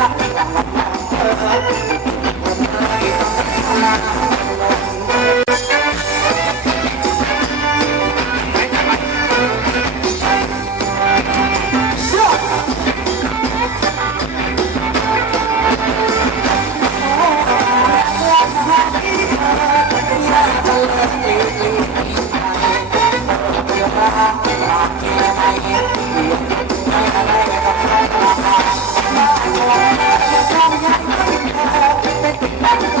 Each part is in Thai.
ส I'm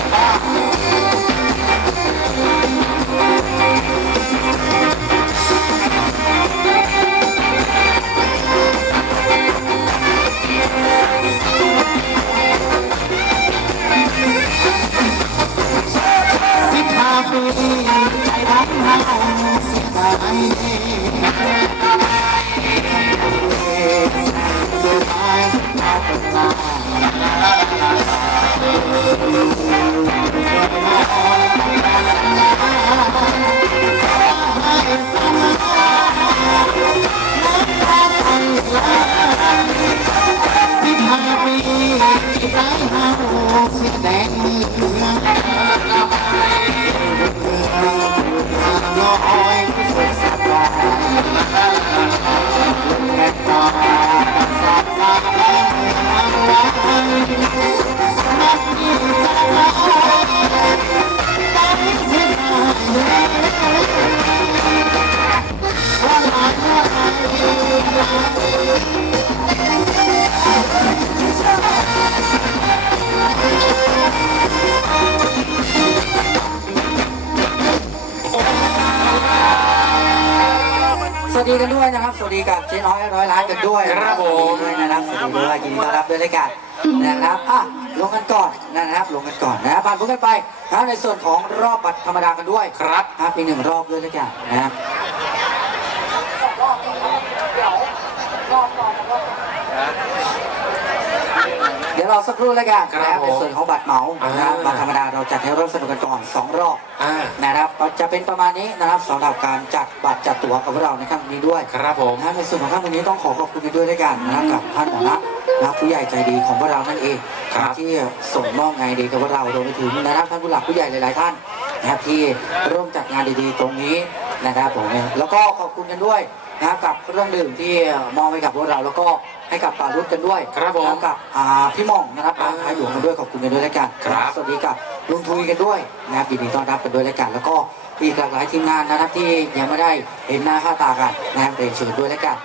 Ah! ใจเราสิแดงเมืองน้อยสุดสัปดาห์แค่ตาสับสายน้ำไหลนับยิ่งจ เจ๊น้อยร้อยล้านกันด้วยครับผมสวัสดีด้วยนะครับสวัสดีด้วยยินดีต้อนรับด้วยรายการนะครับอะลงกันก่อนนะครับลงกันก่อนนะครับผ่านพ้นกันไปนะครับในส่วนของรอบบัตรธรรมดากันด้วยครับนะครับมีหนึ่งรอบด้วยรายการนะครับเดี๋ยวเราสักครู่แล้วกันครับนะครับในผมส่วนของบัตรเหมานะครับอ่า บัตรธรรมดาเราจัดให้ร่วมสนุกกันก่อนสองรอบอ่านะครับจะเป็นประมาณนี้นะครับสำหรับการจัดบัตรจัดตั๋วกับพวกเราในครั้งนี้ด้วย ครับผม นะครับในส่วนของครั้งนี้ต้องขอขอบคุณกันด้วยด้วยกันนะครับกับท่านหมอนะนะครับผู้ใหญ่ใจดีของพวกเรานั่นเองครับ ที่ส่งมอบงานดีกับพวกเรารวมไปถึงนะครับท่านผู้หลักผู้ใหญ่หลาย ๆ ท่านนะครับที่ร่วมจัดงานดีๆ ตรงนี้นะครับผมแล้วก็ขอบคุณกันด้วย นะครับกับเครื่องดื่มที่มอบให้กับพวกเราแล้วก็ให้กับป่ารุษกันด้วยครับผมแล้วกับอ่าพี่หม่องนะครับอ่าท้ายหลวงกันด้วยขอบคุณกันด้วยแล้วกันครับสวัสดีกับลุงทุยกันด้วยนะครับยินดีต้อนรับกันด้วยแล้วกันแล้วก็อีกหลากหลายทีมงานนะครับที่ยังไม่ได้เห็นหน้าค่าตากันนะครับเรียนเชิญด้วยแล้วกัน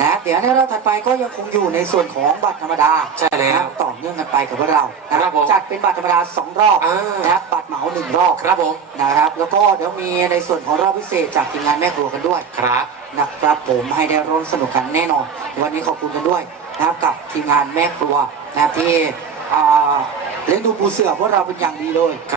นะครับเดี๋ยวในรอบถัดไปก็ยังคงอยู่ในส่วนของบัตรธรรมดาใช่แล้วนะครับต่อเนื่องกันไปกับพวกเรานะครับผมจัดเป็นบัตรธรรมดาสองรอบอ่านนะครับบัตรเหมาหนึ่งรอบครับผมนะครับแล้วก็เดี๋ยวมีในส่วนของรอบพิเศษจากทีมงานแม่ครัวกันด้วยครับ นะครับผมให้ได้ร่วมสนุกกันแน่นอน วันนี้ขอบคุณกันด้วยนะครับกับทีมงานแม่ครัวนะครับที่เลี้ยงดูปูเสือพวกเราเป็นอย่างดีเลย